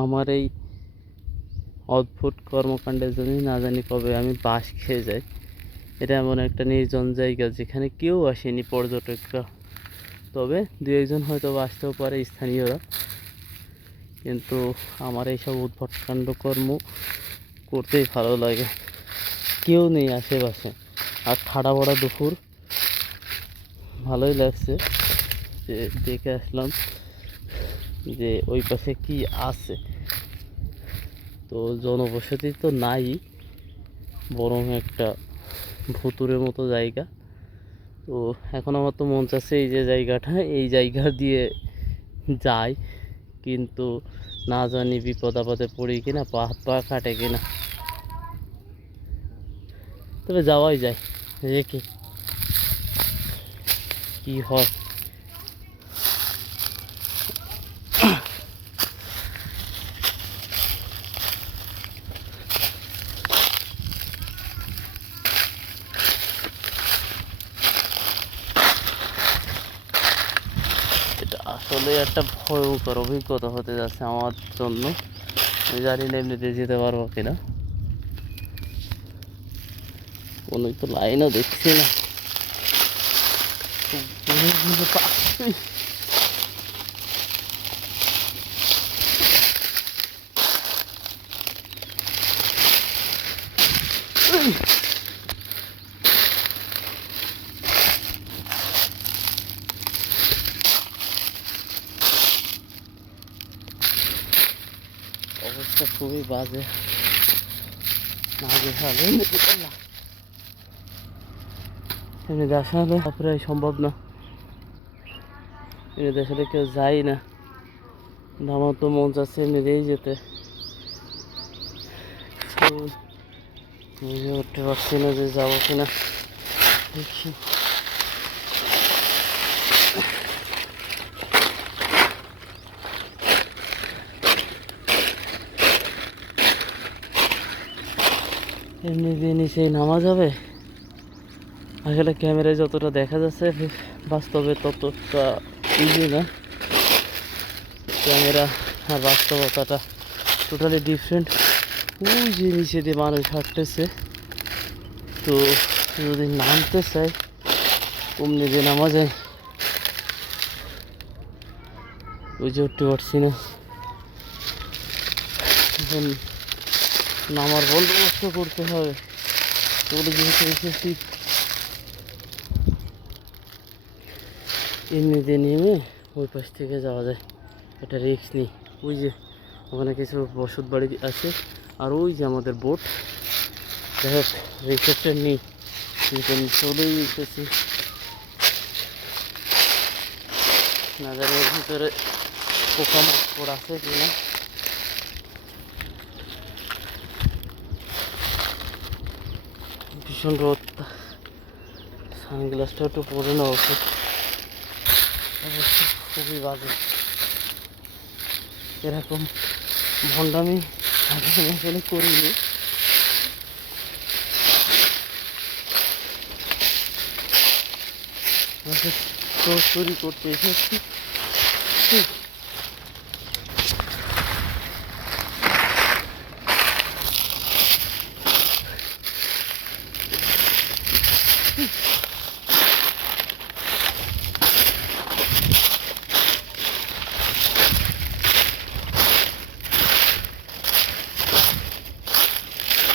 আমার এই অদ্ভুত কর্মকাণ্ডের জন্যই না জানি কবে আমি বাস খেয়ে যাই। এটা এমন একটা নির্জন জায়গা যেখানে কেউ আসেনি পর্যটকরা, তবে দু একজন হয়তো আসতেও পারে স্থানীয়রা, কিন্তু আমার এইসব উদ্ভট কাণ্ডকর্ম করতেই ভালো লাগে। কেউ নেই আশেপাশে, আর ঠাডা পড়া দুপুর, ভালোই লাগছে যে দেখে আসলাম যে ওই পাশে কি আছে। তো জনবসতি তো নাই, বরং একটা ভুতুরের মতো জায়গা। তো এখন আমার তো মন চাচ্ছে এই জায়গা দিয়ে যাই, কিন্তু না জানি বিপদ আপদে পড়ি কিনা, পা হাত পা কাটে কিনা। তবে যাওয়াই যায়, দেখি কি হয়। এটা আসলে একটা ভয়ঙ্কর অভিজ্ঞতা হতে যাচ্ছে আমার জন্য। আমি জানি না এমনিতে যেতে পারবো কিনা, কোনো তো লাইনও দেখছি না। অবস্থা খুবই বাজে, না যে ভালো এমনি আসলে প্রায় সম্ভব না, এমনি আসলে কেউ যায় না। আমার তো মন চাচ্ছে এমনিতেই যেতে, বুঝে উঠতে পারছি না যে যাবো কিনা। দেখি এমনি দিয়ে নিচে নামা যাবে? আসলে ক্যামেরায় যতটা দেখা যাচ্ছে বাস্তবে ততটা ইজি না। ক্যামেরা আর বাস্তবতাটা টোটালি ডিফারেন্ট। ওই যে নিচে দিয়ে মানুষ হাঁটতেছে, তো যদি নামতে চাই অমনি দিয়ে নামা যায়, ওই যে উঠতে পারছি না। এখন নামার বন্দোবস্ত করতে হবে, ওগুলো যেহেতু এসেছি এমনি দিয়ে নেমে ওই পাশ থেকে যাওয়া যায়, এটা রিস্ক নেই। ওই যে ওখানে কিছু বসত বাড়ি আছে, আর ওই যে আমাদের বোট। যাই হোক, রিক্সটা নেই, কিন্তু চলেই এসেছি। না জানি এর ভিতরে পোকামাকড় আছে কিনা। ভীষণ রোদ, সানগ্লাসটা একটু পরে নেওয়া উচিত। অবস্থা খুবই বাজে, এরকম ভণ্ডামি আসলে করিনি। চুরি করতে এসেছি,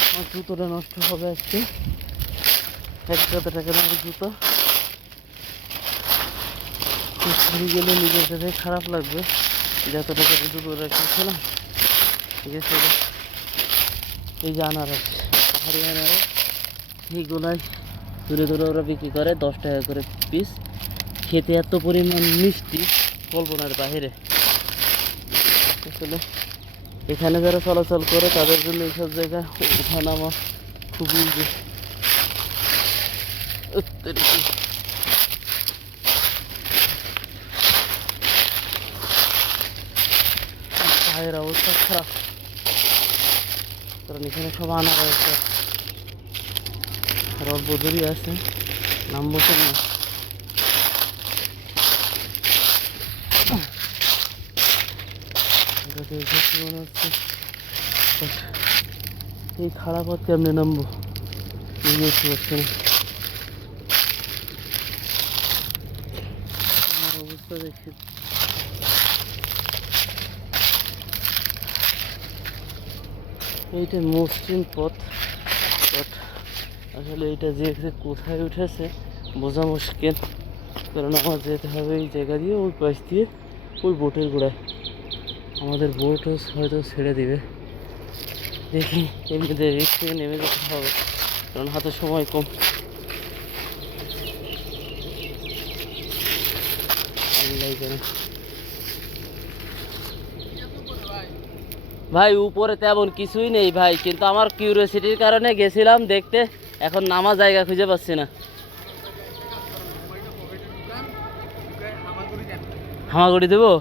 আমার জুতোটা নষ্ট হবে আজকে। 1,000 টাকা দামের জুতো ছিঁড়ে গেলে নিজের কাছে খারাপ লাগবে। যত টাকা জুতো রেখেছিলাম গেছে। এই যে আনারস, পাহাড়ি আনারস, এইগুলাই দূরে দূরে ওরা বিক্রি করে 10 টাকা করে পিস। খেতে এত পরিমাণ মিষ্টি, কল্পনার বাইরে। আসলে এখানে যারা চলাচল করে তাদের জন্য এইসব জায়গা ওঠা নামা খুবই পায়ের অবস্থা খারাপ, কারণ এখানে সব আনা রয়েছে। আর অল্প দূরই আছে, নামবো তো না। জায়গাতে এসেছি মনে হচ্ছে। এই খারাপ পথ কেমনে নামবো বুঝতে পারছি না। আমার অবস্থা দেখি, এইটা মসৃণ পথ, বাট আসলে এইটা যে কোথায় উঠেছে বোঝা মুশকিল, কারণ আমার যেতে হবে এই জায়গা দিয়ে, ওই পাশ দিয়ে ওই বোটের গোড়ায়। আমাদের বোট হয়তো ছেড়ে দিবে, দেখি এমনিতে রিস্ক থেকে নেমে যেতে হবে, কারণ হাতে সময় কম। আল্লাহ জানে। ভাই উপরে তেমন কিছুই নেই ভাই, কিন্তু আমার কিউরিওসিটির কারণে গেছিলাম দেখতে, এখন নামা জায়গা খুঁজে পাচ্ছি না। হামাগুড়ি দেবো?